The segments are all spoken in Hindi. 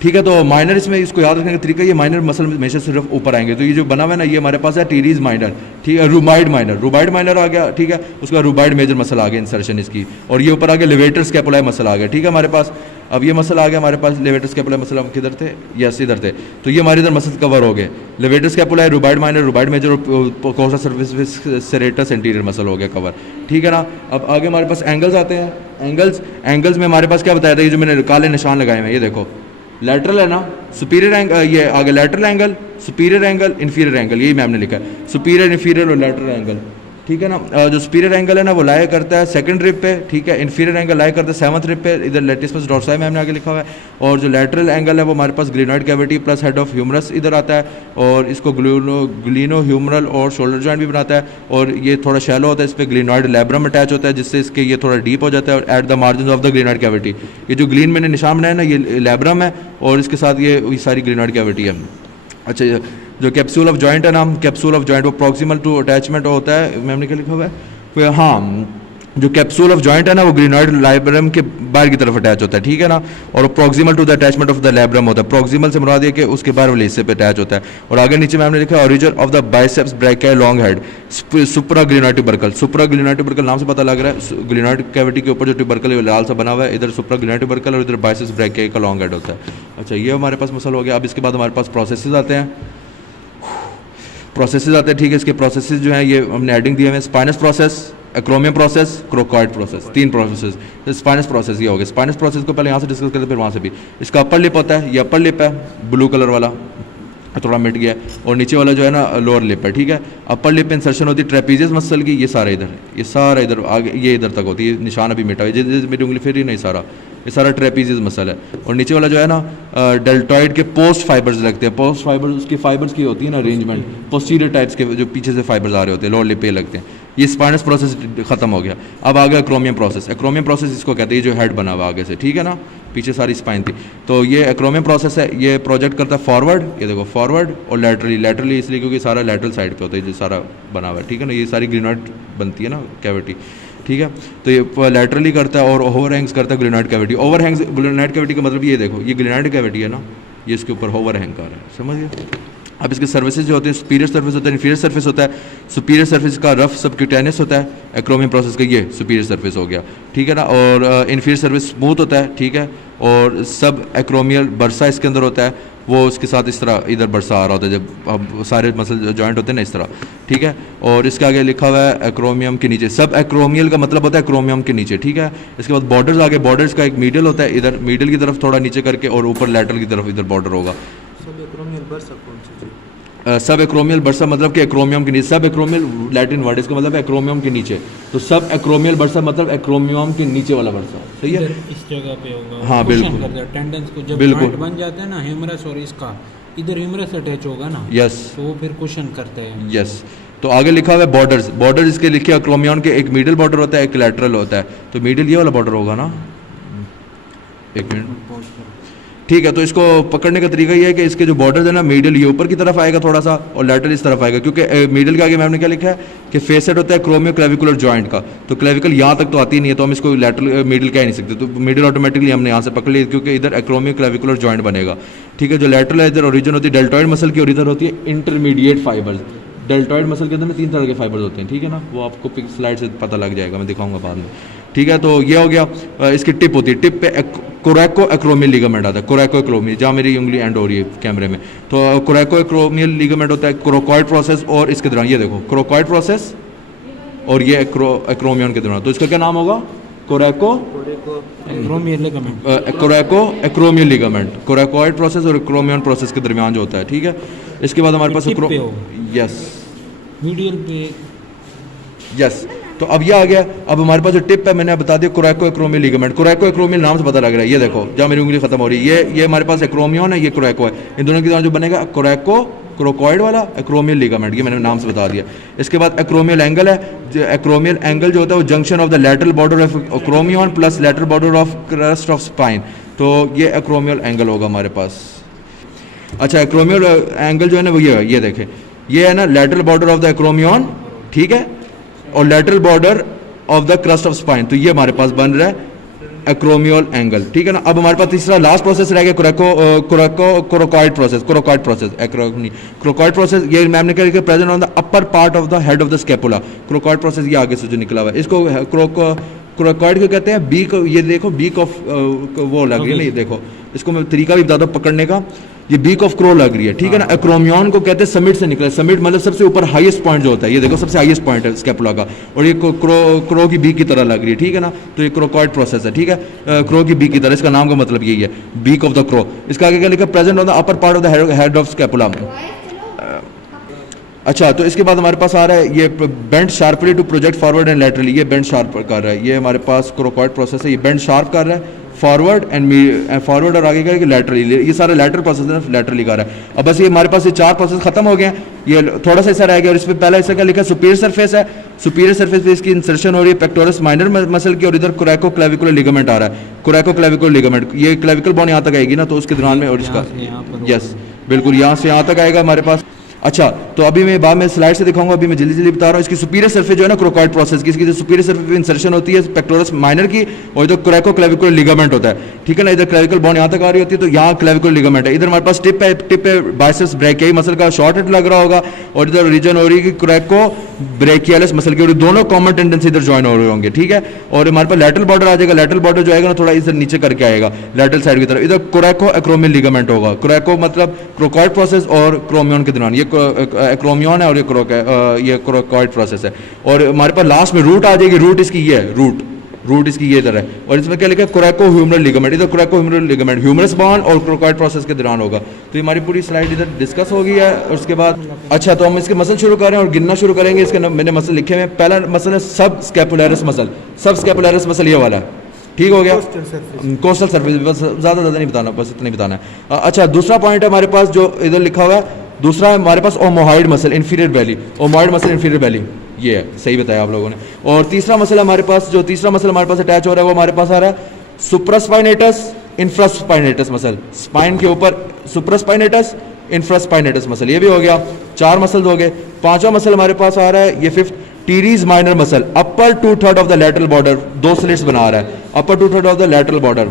ठीक है। तो माइनर इसमें इसको याद रखने का तरीका, ये माइनर मसल हमेशा सिर्फ ऊपर आएंगे। तो ये जो बना हुआ है ना, ये हमारे पास है टीरीज माइनर, ठीक है, रूमाइड माइनर आ गया, ठीक है, उसका रूबाइड मेजर मसल आ गया इंसर्शन इसकी, और ये ऊपर आ गया लेवेटर स्कैपुलाई मसल आ गया, ठीक है हमारे पास। अब ये मसल आ गया हमारे पास लेवेटर स्कैपुलाई मसल, हम किधर थे, यस इधर थे। तो ये हमारे इधर मसल कवर हो गए, लेवेटर स्कैपुलाई, रूबाइड माइनर, रूबाइड मेजर और Costa service serratus anterior muscle हो गया कवर, ठीक है ना। अब आगे हमारे पास एंगल्स आते हैं। एंगल्स में हमारे पास क्या बताया था, ये जो मैंने काले निशान लगाए हैं, ये देखो लैटरल है ना, सुपीरियर एंगल, ये आगे lateral angle, superior angle, inferior angle, यही मैम ने लिखा है, सुपीरियर, इन्फीरियर और लैटरल एंगल, ठीक है ना। जो सुपीरियर एंगल है ना वो लाया करता है सेकंड रिब पे, ठीक है, इन्फीरियर एंगल लाया करता है सेवंथ रिब पे, इधर लेटिसिमस डोर्साई मैम ने आगे लिखा हुआ है। और जो लैटरल एंगल है वो हमारे पास glenoid cavity plus head of humerus इधर आता है, और इसको ग्लिनो ह्यूमरल और शोल्डर जॉइंट भी बनाता है, और ये थोड़ा शैलो होता है, इस पर ग्लिनॉइड लैब्रम अटैच होता है, जिससे इसके ये थोड़ा डीप हो जाता है, और at the margin of the glenoid cavity, ये जो ग्लीन मैंने निशान बनाया ना, ये लैब्रम है, और इसके साथ ये सारी ग्लिनॉइड कैविटी है। अच्छा, जो कैप्सूल ऑफ जॉइंट है ना, कैप्सूल ऑफ जॉइंट वो प्रॉक्सिमल टू अटैचमेंट होता है, मैम ने क्या लिखा हुआ है, हाँ, जो कैप्सूल ऑफ जॉइंट है ना वो ग्लिनॉइड लैब्रम के बाहर की तरफ अटैच होता है, ठीक है ना, और proximal to the attachment of the labrum होता है, प्रॉक्सिमल से मुराद है कि उसके बाहर वाले हिस्से पे अटैच होता है। और आगे नीचे मैंने लिखा है origin of the biceps brachii long head supraglenoid tubercle, supraglenoid tubercle नाम से पता लग रहा है, ग्लिनॉइड कैविटी के ऊपर जो ट्यूबरकल है लाल सा बना हुआ है, इधर सुप्रा ग्लिनॉइड ट्यूबरकल और इधर बाइसेप्स ब्रैकिया का लॉन्ग हेड होता है। अच्छा, ये हमारे पास मसल हो गया। अब इसके बाद हमारे पास प्रोसेसेस आते हैं, ठीक है। इसके प्रोसेसेस जो हैं ये हमने एडिंग दिए हैं, spinous process, acromion process, coracoid process, 3 process. तो स्पाइनस प्रोसेस ये हो गया। स्पाइनस प्रोसेस को पहले यहाँ से डिस्कस करते हैं, फिर वहाँ से भी। इसका अपर लिप होता है, ये अपर लिप है ब्लू कलर वाला, थोड़ा मिट गया है, और नीचे वाला जो है ना लोअर लिप है, ठीक है। अपर लिप इंसर्शन होती है ट्रेपीजियस मसल की, ये सारा इधर है, ये सारा इधर आगे, ये इधर तक होती है, निशान अभी मिटा है, मेरी उंगली फिर ही नहीं, सारा ये सारा ट्रेपीजियस मसल है। और नीचे वाला जो है ना डेल्टॉइड के पोस्ट फाइबर्स लगते हैं, पोस्ट फाइबर्स उसकी फाइबर्स की होती है ना अरेंजमेंट, पोस्टीरियर टाइप्स के जो पीछे से फाइबर्स आ रहे होते हैं, लोअर लिप पे लगते हैं। ये स्पाइनस प्रोसेस खत्म हो गया। अब आ गया एक्रोमियम प्रोसेस। एक्रोमियम प्रोसेस इसको कहते हैं, ये जो हेड बना हुआ आगे से, ठीक है ना, पीछे सारी स्पाइन थी। तो ये एक्रोमियम प्रोसेस है, ये प्रोजेक्ट करता है फॉरवर्ड, ये देखो फॉरवर्ड, और लैटरली इसलिए क्योंकि सारा लैटरल साइड पे होता है, जो सारा बना हुआ है, ठीक है ना, ये सारी ग्लिनॉइड बनती है ना कैविटी, ठीक है। तो ये लैटरली करता है और ओवर हैंग्स करता है glenoid cavity. Over Hanks glenoid cavity का मतलब ये देखो, ये ग्लिनॉइड कैविटी है ना, ये इसके ऊपर ओवर हैंग कर रहा है, समझ गए। अब इसके सर्विसेज जो होते हैं, सुपीरियर सर्फेस होता है, इन्फीरियर सर्फेस होता है। सुपीरियर सर्फेस का रफ सबक्यूटेनियस होता है, एक्रोमियम प्रोसेस का ये सुपीरियर सर्फेस हो गया, ठीक है ना। और इन्फीरियर सर्फेस स्मूथ होता है, ठीक है, और सब एक्रोमियल बर्सा इसके अंदर होता है, वो उसके साथ इस तरह इधर बरसा आ रहा होता है, जब अब सारे मसल जॉइंट होते हैं ना इस तरह, ठीक है। और इसके आगे लिखा हुआ है एक्रोमियम के नीचे, सब एक्रोमियल का मतलब होता है एक्रोमियम के नीचे, ठीक है। इसके बाद बॉर्डर्स आगे, बॉर्डर्स का एक मीडियल होता है, इधर मीडियल की तरफ थोड़ा नीचे करके, और ऊपर लैटरल की तरफ इधर बॉर्डर होगा। सब एक्रोमियल बर्सा मतलब कि एक्रोमियम के नीचे, सब एक्रोमियल लैटिन वर्ड, इसका मतलब है एक्रोमियम के नीचे। तो सब एक्रोमियल बर्सा मतलब एक्रोमियम के नीचे वाला बर्सा, सही है, इस जगह पे होगा। हाँ बिल्कुल, टेंडेंस को जब बिल्कुल बन जाता है ना ह्यूमरस, और इसका इधर ह्यूमरस अटैच होगा ना, यस, तो वो फिर कुशन करते हैं, यस। तो आगे लिखा हुआ है बॉर्डर्स, बॉर्डर इसके लिखे एक्रोमियन के, एक मिडिल बॉर्डर होता है, एक लैटरल होता है। तो मिडिल ये वाला बॉर्डर होगा ना, एक मिनट, ठीक है। तो इसको पकड़ने का तरीका ये है कि इसके जो बॉर्डर्स है ना, मिडिल ये ऊपर की तरफ आएगा थोड़ा सा, और लैटरल इस तरफ आएगा, क्योंकि मिडिल के आगे मैंने क्या लिखा है कि फेसेट होता है क्रोमियो क्लेविकुलर जॉइंट का। तो क्लेविकल यहाँ तक तो आती नहीं है, तो हम इसको लैटरल मिडिल कह नहीं सकते, तो मिडिल ऑटोमेटिकली हमने यहाँ से पकड़ लिया, क्योंकि इधर एक्रोमियो क्लेविकुलर जॉइंट बनेगा, ठीक है। जो लैटरल है इधर ओरिजिन होती है डेल्टॉइड मसल की, और इधर होती है इंटरमीडिएट फाइबर्स। डेल्टॉइड मसल के अंदर में 3 तरह के फाइबर्स होते हैं, ठीक है ना, वो आपको पिक स्लाइड से पता लग जाएगा, मैं दिखाऊंगा बाद में, ठीक है। तो ये हो गया। इसकी टिप होती है, टिप पे कोरैको एक्रोमियल लिगामेंट आता है, कोरैको एक्रोमियल, जहाँ मेरी उंगली एंड हो रही है कैमरे में, तो कोरैको एक्रोमियल लिगामेंट होता है क्रोकॉइड प्रोसेस, और इसके दौरान ये देखो क्रोकॉइड प्रोसेस और ये एक्रोमियन के दौरान, तो इसका क्या नाम होगा, coracoacromial ligament, coracoacromial ligament, coracoid process और एक्रोमियन प्रोसेस के दरमियान जो होता है, ठीक है। इसके बाद हमारे पास यस मीडियल पे, यस। तो अब ये आ गया। अब हमारे पास जो टिप है मैंने बता दिया, कोरैको एक्रोमियल लिगामेंट, कोरैको एक्रोमियल नाम से पता लग रहा है, ये देखो जहाँ मेरी उंगली खत्म हो रही है, ये हमारे पास एक्रोमियन है, ये कोरैको है, इन दोनों के दौरान जो बनेगा कोरैको क्रोकॉइड वाला एक्रोमियल लिगामेंट, ये मैंने नाम से बता दिया। इसके बाद एक्रोमियल एंगल है, जो एक्रोमियल एंगल जो होता है वो junction of the lateral border of acromion plus lateral border of crust of spine, तो ये एक्रोमियल एंगल होगा हमारे पास। अच्छा, एक्रोमियल एंगल जो है ना वो ये देखें, ये है ना lateral border of the acromion, ठीक है, और lateral border of the crust of spine, तो ये हमारे पास बन रहा है एक्रोमियल एंगल, ठीक है ना। अब हमारे पास तीसरा लास्ट प्रोसेस रह गया क्रोकॉइड प्रोसेस, क्रोकॉइड प्रोसेस। ये मैम ने कहा present on the upper part of the head of the scapula. Coracoid process ये आगे से जो निकला हुआ है, इसको क्रोकॉइड को कहते हैं। बीक, ये देखो बीक ऑफ वो लग रही है, नहीं देखो इसको मैं तरीका भी बताता हूँ पकड़ने का। ये बीक ऑफ क्रो लग रही है, ठीक है ना। एक्रोमियन को कहते हैं समिट से निकला, समिट मतलब सबसे ऊपर हाईएस्ट पॉइंट जो होता है, ये देखो सबसे हाईएस्ट पॉइंट है स्केपुला का, और ये क्रो की बीक की तरह लग रही है, ठीक है ना। तो ये क्रोकॉइड प्रोसेस है, ठीक है, क्रो की बीक की तरह, इसका नाम का मतलब यही है, बीक ऑफ द क्रो। इसका आगे क्या लिखा, present on the upper part of the head of scapula. अच्छा, तो इसके बाद हमारे पास आ रहा है ये bend sharply to project forward and laterally, ये बेंड शार्प कर रहा है, ये हमारे पास क्रोकॉइड प्रोसेस है, ये बेंड शार्प कर रहा है फॉरवर्ड एंड फॉरवर्ड और आगे क्या लैटरली, ये सारा लैटरल प्रोसेस है, लैटरली कर रहा है। अब बस ये हमारे पास ये 4 प्रोसेस खत्म हो गए हैं, ये थोड़ा सा ऐसा रह गया। और इसमें पहला इसका क्या लिखा है, सुपीरियर सरफेस है, सुपीरियर सरफेस पे इसकी इंसर्शन हो रही है पेक्टोरस माइनर मसल की, और इधर कोरैको क्लेविकुलर लिगामेंट आ रहा है, कोरैको क्लेविकुलर लिगामेंट, ये क्लेविकल बोन यहाँ तक आएगी ना, तो उसके दौरान में, और इसका यस बिल्कुल यहाँ से यहाँ तक आएगा हमारे पास। अच्छा, तो अभी मैं बाद में स्लाइड से दिखाऊंगा, अभी मैं जल्दी जल्दी बता रहा हूँ। इसकी सुपीरियर सरफेस जो है ना क्रोकॉइड प्रोसेस की, इसकी जो सुपीरियर सरफेस इंसर्शन होती है पेक्टोरस माइनर की, और इधर कोरैको क्लेविकुलर लिगामेंट होता है, ठीक है ना। इधर क्लेविकल बोन यहाँ तक आ रही होती है, तो यहाँ क्लेविकुलर लिगामेंट है। इधर हमारे पास टिप है बाइसेप्स ब्रैकियाई मसल का शॉर्ट हेड लग रहा होगा, और इधर रीजन हो रही है कोरैको ब्रैकियालिस मसल की, और दोनों कॉमन टेंडेंसी इधर ज्वाइन हो रहे होंगे, ठीक है। और हमारे पास लैटरल बॉर्डर आ जाएगा, लैटरल बॉर्डर जो आएगा ना थोड़ा इधर नीचे करके आएगा लैटरल साइड की तरफ, इधर कोरैको एक्रोमियल लिगामेंट होगा। कोरैको मतलब क्रोकॉइड प्रोसेस और क्रोमियन के दौरान, ये क्रोमियन है और ये क्रोकॉइड प्रोसेस है। और हमारे पास लास्ट में रूट आ जाएगी, रूट इसकी ये है, रूट इसकी ये इधर है, और इसमें क्या लिखा है कोरैको ह्यूमरल लिगामेंट, इधर कोरैको ह्यूमरल लिगामेंट ह्यूमरस बॉन और क्रोकॉइड प्रोसेस के दौरान होगा। तो ये हमारी पूरी स्लाइड इधर डिस्कस हो गई है। और उसके बाद अच्छा, तो हम इसके मसल शुरू करें और गिनना शुरू करेंगे। इसके मैंने मसल लिखे हुए, पहला मसल है सब स्कैपुलैरिस मसल, सब स्कैपुलैरिस मसल ये वाला है, ठीक हो गया, कोस्टल सरफेस, बस ज़्यादा नहीं बताना, बस इतना ही बताना है। अच्छा, दूसरा पॉइंट है हमारे पास जो इधर लिखा हुआ है, दूसरा है हमारे पास ओमोहाइड मसल इंफीरियर बैली, ओमोहाइड मसल इंफीरियर बैली, ये है, सही बताया आप लोगों ने। और तीसरा मसल हमारे पास, जो तीसरा मसल हमारे पास अटैच हो रहा है वो हमारे पास आ रहा है सुप्रास्पाइनेटस इंफ्रास्पाइनेटस मसल, स्पाइन के ऊपर सुप्रास्पाइनेटस इंफ्रास्पाइनेटस मसल, ये भी हो गया, 4 मसल हो गए। 5वां मसल हमारे पास आ रहा है ये fifth teres minor muscle, upper 2/3 of the lateral border, 2 slits बना रहा है, अपर 2/3 ऑफ द लैटरल बॉर्डर,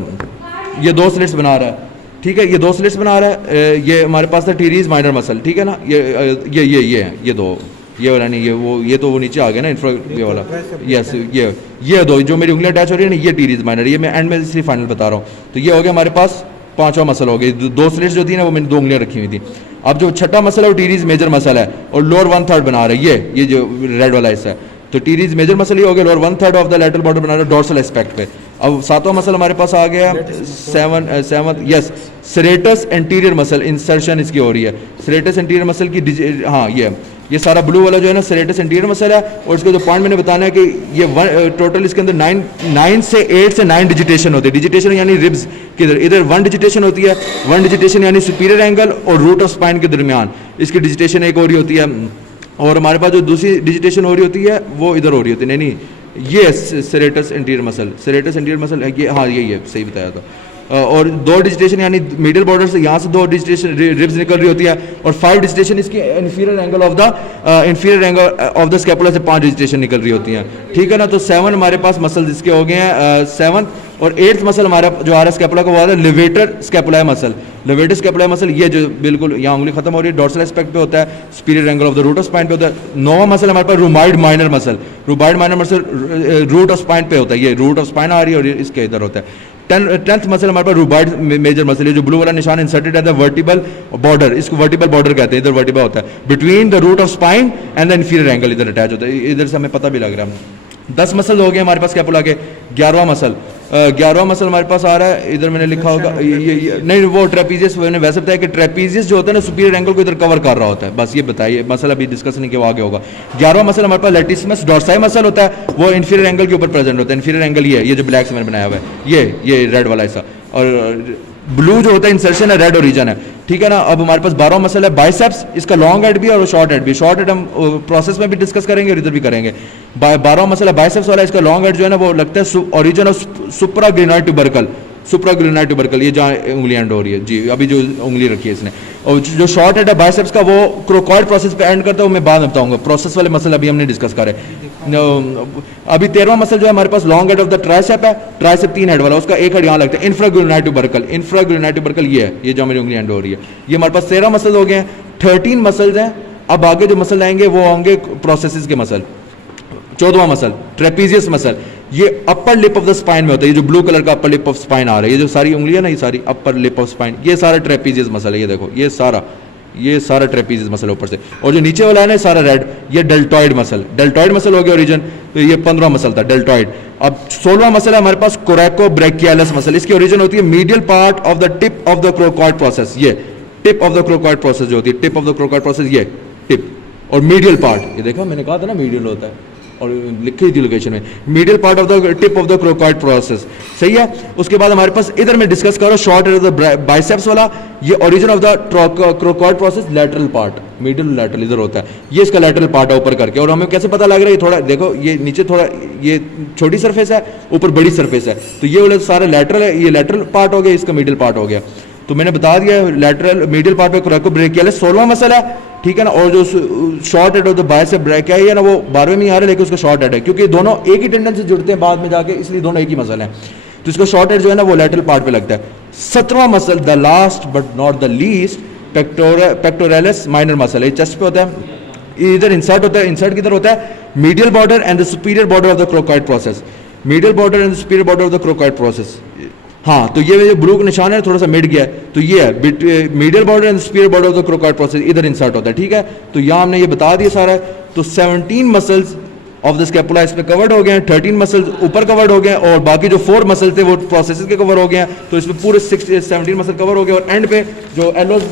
ये 2 स्लिट्स बना रहा है, ठीक है, ये 2 स्लिट्स बना रहा है। ये हमारे पास था टीरीज माइनर मसल, ठीक है ना, ये 2, ये वाला नहीं, ये तो वो नीचे आ गया ना इंफ्रा, ये वाला, यस, ये 2 जो मेरी उंगलियां अटैच हो रही है ना, ये टीरीज माइनर, ये मैं एंड में सिर्फ फाइनल बता रहा हूँ। तो ये हो गया हमारे पास 5वां मसल हो गया, 2 स्लिट्स जो थी ना वो मैंने 2 उंगलियां रखी हुई थी। अब जो छठा मसल है वो टीरीज मेजर मसल है, और लोअर 1/3 बना रहा है, ये जो रेड वाला हिस्सा है, तो टीरीज मेजर मसल ये हो गया, lower 1/3 of the lateral border बना रहा है डोर्सल एस्पेक्ट पे। अब 7वां मसल हमारे पास आ गया 7th, yes, serratus anterior muscle insertion इसकी हो रही है, सेरेटस एंटीरियर मसल की, हाँ ये सारा ब्लू वाला जो है ना सेरेटस एंटीरियर मसल है। और इसका जो पॉइंट मैंने बताना है कि ये टोटल इसके अंदर 8 से 9 डिजिटेशन होती है, डिजिटेशन यानी रिब्स किधर, इधर 1 डिजिटेशन होती है, 1 डिजिटेशन यानी सुपीरियर एंगल और रूट ऑफ स्पाइन के दरमियान इसकी डिजिटेशन एक हो रही होती है। और हमारे पास जो दूसरी डिजिटेशन हो रही होती है वो इधर हो रही होती है, नहीं ये serratus anterior muscle, serratus anterior muscle ये, हाँ यही है, सही बताया था। और 2 डिजिटेशन यानी मिडिल बॉर्डर से यहाँ से 2 डिजिटेशन रिब्स निकल रही होती है, और 5 डिजिटेशन इसकी inferior angle of the scapula से 5 डिजिटेशन निकल रही होती हैं, ठीक है ना। तो 7 हमारे पास मसल इसके हो गए हैं 7th। और 8th मसल हमारा जो आ रहा है स्कैपुला का वो आ रहा है लिवेटर स्कैपुलाई मसल, लिवेटर स्कैपुलाई मसल, ये जो बिल्कुल यहाँ उंगली खत्म हो रही है डोर्सल एस्पेक्ट पे होता है, superior angle of the root of spine पे होता है। 9वां मसल हमारे पास rhomboid minor muscle, rhomboid minor muscle root of spine पे होता है, ये रूट ऑफ स्पाइन आ रही है और इसके इधर होता है। 10th मसल हमारे पास रूबाइड मेजर मसल है, जो ब्लू वाला निशान इंसर्टेड है द वर्टिबल बॉर्डर, इसको वर्टिबल बॉर्डर कहते हैं, इधर वर्टिबल होता है between the root of spine and the inferior angle, इधर अटैच होता है, इधर से हमें पता भी लग रहा है। 10 मसल हो गए हमारे पास स्कैपुला के। 11वां मसल हमारे पास आ रहा है, इधर मैंने लिखा होगा ये नहीं, वो ट्रेपीजियस, मैंने वैसे बताया कि ट्रेपीजियस जो होता है ना सुपीरियर एंगल को इधर कवर कर रहा होता है, बस ये बताइए, मसल अभी डिस्कस नहीं किया, वो आगे होगा। 11वां मसल हमारे पास लेटिसिमस डोर्साई मसल होता है, वो इन्फीरियर एंगल के ऊपर प्रेजेंट होता है, इन्फीरियर एंगल ये जो ब्लैक से मैंने बनाया हुआ है, ये रेड वाला हिस्सा, और ब्लू जो होता है इंसर्शन है, रेड ओरिजन है, ठीक है ना। अब हमारे पास 12वां मसल है बाइसेप्स, इसका लॉन्ग हेड भी और शॉर्ट हेड भी, शॉर्ट हेड हम प्रोसेस में भी डिस्कस करेंगे और इधर भी करेंगे। 12वां मसल है बाइसेप्स वाला, इसका लॉन्ग हेड जो है ना वो लगता है origin of supraglenoid tubercle, supraglenoid tubercle, ये जहाँ उंगली एंड हो रही है जी, अभी जो उंगली रखी है इसने। और जो शॉर्ट हेड है बाइसेप्स का वो क्रोकॉइड प्रोसेस पे एंड करता है, वो मैं बाद में बताऊंगा, प्रोसेस वाले मसल अभी हमने डिस्कस करे। अभी 13वां मसल जो है हमारे पास long head of the tricep है, ट्राइसेप 3 हेड वाला, उसका एक हेड यहाँ लगता है, इंफ्राग्लूटिनरी टुबरकल, इंफ्राग्लूटिनरी टुबरकल ये है, ये जो मेरी उंगली एंड हो रही है, ये हमारे पास 13 मसल हो गए हैं, 13 मसल्स हैं। अब आगे जो मसल आएंगे वो होंगे प्रोसेसेस के मसल। 14वां मसल ट्रेपीजियस मसल, ये upper lip of the spine में होता है, ये जो ब्लू कलर का अपर लिप ऑफ स्पाइन आ रहा है, ये जो सारी उंगली है ना, ये सारी अपर लिप ऑफ स्पाइन, ये सारा ट्रेपीजियस मसल है, ये देखो ये सारा ट्रेपीजियस मसल ऊपर से, और जो नीचे वाला है ना सारा रेड, ये डेल्टॉइड मसल हो गया ओरिजिन, तो ये 15वां मसल था डेल्टॉइड। अब 16वां मसल है हमारे पास कोरेकोब्रैकियालिस मसल, इसकी ओरिजिन होती है medial part of the tip of the coracoid process, ये tip of the coracoid process जो होती है, tip of the coracoid process, ये टिप और मीडियल पार्ट, ये देखा मैंने कहा था ना मीडियल होता है, और लिखी थी लोकेशन में, medial part of the tip of the coracoid process, सही है। उसके बाद हमारे पास इधर में डिस्कस करो short head of the biceps वाला, ये origin of the coracoid process lateral part, medial lateral इधर होता है, ये इसका लैटरल पार्ट है ऊपर करके, और हमें कैसे पता लग रहा है, ये थोड़ा देखो, ये नीचे थोड़ा ये छोटी सरफेस है, ऊपर बड़ी सरफेस है, तो ये वाला सारा लैटरल है, ये लैटरल पार्ट हो गया, इसका मीडियल पार्ट हो गया। तो मैंने बता दिया लैटरल मीडियल पार्ट पे कोरेकोब्रैकियालिस 16वां मसल है, ठीक है ना। और जो short head of the bicep brachii है ना, वो 12वें में आ रहा है, लेकिन उसका शॉर्ट हेड है, क्योंकि दोनों एक ही टेंडन से जुड़ते हैं बाद में जाके, इसलिए दोनों एक ही मसल है, तो इसका शॉर्ट हेड जो है ना वो लैटरल पार्ट पे लगता है। 17वां muscle the last but not the least pectoralis minor muscle है, चेस्ट पे होता है, इधर इंसर्ट होता है, इंसर्ट किधर होता है, medial border and the superior border of the coracoid process, medial border and the superior border of the coracoid process. हाँ, तो ये जो ब्लू का निशान है थोड़ा सा मिड गया है, तो ये है medial border and superior border of the coracoid process, इधर इंसर्ट होता है, ठीक है। तो यहाँ हमने ये बता दिया सारा है। तो 17 मसल्स ऑफ द स्कैपुला इसमें कवर्ड हो गए हैं, 13 मसल्स ऊपर कवर्ड हो गए हैं, और बाकी जो 4 मसल थे वो प्रोसेस के कवर हो गए हैं, तो इसमें पूरे 17 मसल कवर हो गए। और एंड पे जो एलोज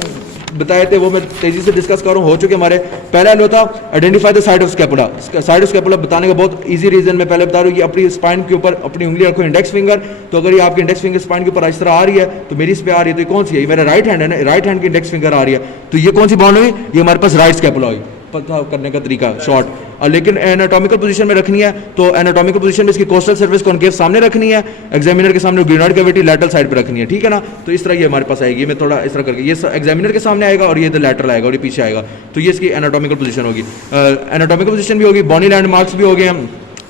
बताए थे वो मैं तेजी से डिस्कस कर रहा हूँ, हो चुके हमारे। पहला एलो था identify the side of scapula, side of scapula बताने का बहुत इजी रीजन मैं पहले बता रहा हूँ कि अपनी स्पाइन के ऊपर अपनी उंगली रखो, इंडेक्स फिंगर, तो अगर ये आपकी इंडेक्स फिंगर स्पाइन के ऊपर इस तरह आ रही है तो मेरी इस पे आ रही है, तो ये कौन सी है, ये मेरा राइट हैंड है ना, राइट हैंड की इंडेक्स फिंगर आ रही है, तो ये कौन सी बाउंड हुई, ये हमारे पास राइट स्कैपुला हुई। पता करने का तरीका शॉर्ट, और लेकिन एनाटॉमिकल पोजीशन में रखनी है, तो एनाटॉमिकल पोजीशन में इसकी कोस्टल सर्फेस कॉनकेव सामने रखनी है, एग्जामिनर के सामने ग्रेनाइड कैविटी लैटरल साइड पे रखनी है, ठीक है ना। तो इस तरह ये हमारे पास आएगी, मैं थोड़ा इस तरह करके, ये एग्जामिनर के सामने आएगा और ये इधर लैटरल आएगा और ये पीछे आएगा, तो ये इसकी एनाटॉमिकल पोजीशन होगी। एनाटॉमिकल पोजीशन भी होगी, बॉनी लैंडमार्क्स भी हो गए,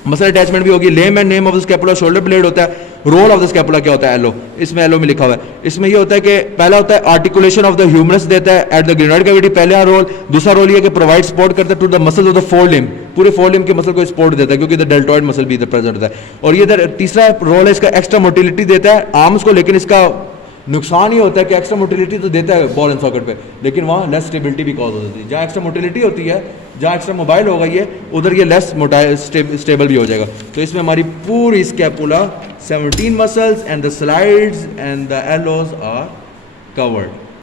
मसल अटैचमेंट भी होगी, lame and name of the scapula, shoulder blade होता है, रोल ऑफ द स्कैपुला क्या होता है, एलो, इसमें एलो में लिखा हुआ है। इसमें ये होता है कि पहला होता है आर्टिकुलेशन ऑफ द ह्यूमरस देता है एट द ग्रेनाइड कैविटी, पहला रोल। दूसरा रोल ये कि प्रोवाइड सपोर्ट करता है to the muscles of the fore limb, पूरे फोर लिम्ब के मसल को सपोर्ट देता है, क्योंकि इधर डेल्टॉइड मसल भी इधर प्रेजेंट होता है। और ये इधर तीसरा रोल है इसका, एक्स्ट्रा मोटिलिटी देता है आर्म्स को, लेकिन इसका नुकसान ये होता है कि एक्स्ट्रा मोटिलिटी तो देता है बॉल एंड सॉकेट पे, लेकिन वहाँ लेस स्टेबिलिटी भी कॉज होती है। जहाँ एक्स्ट्रा मोटिलिटी होती है, जहाँ एक्स्ट्रा मोबाइल होगा ये, उधर ये लेस स्टेबल भी हो जाएगा। तो इसमें हमारी पूरी scapula 17 muscles and the slides and the allows are covered.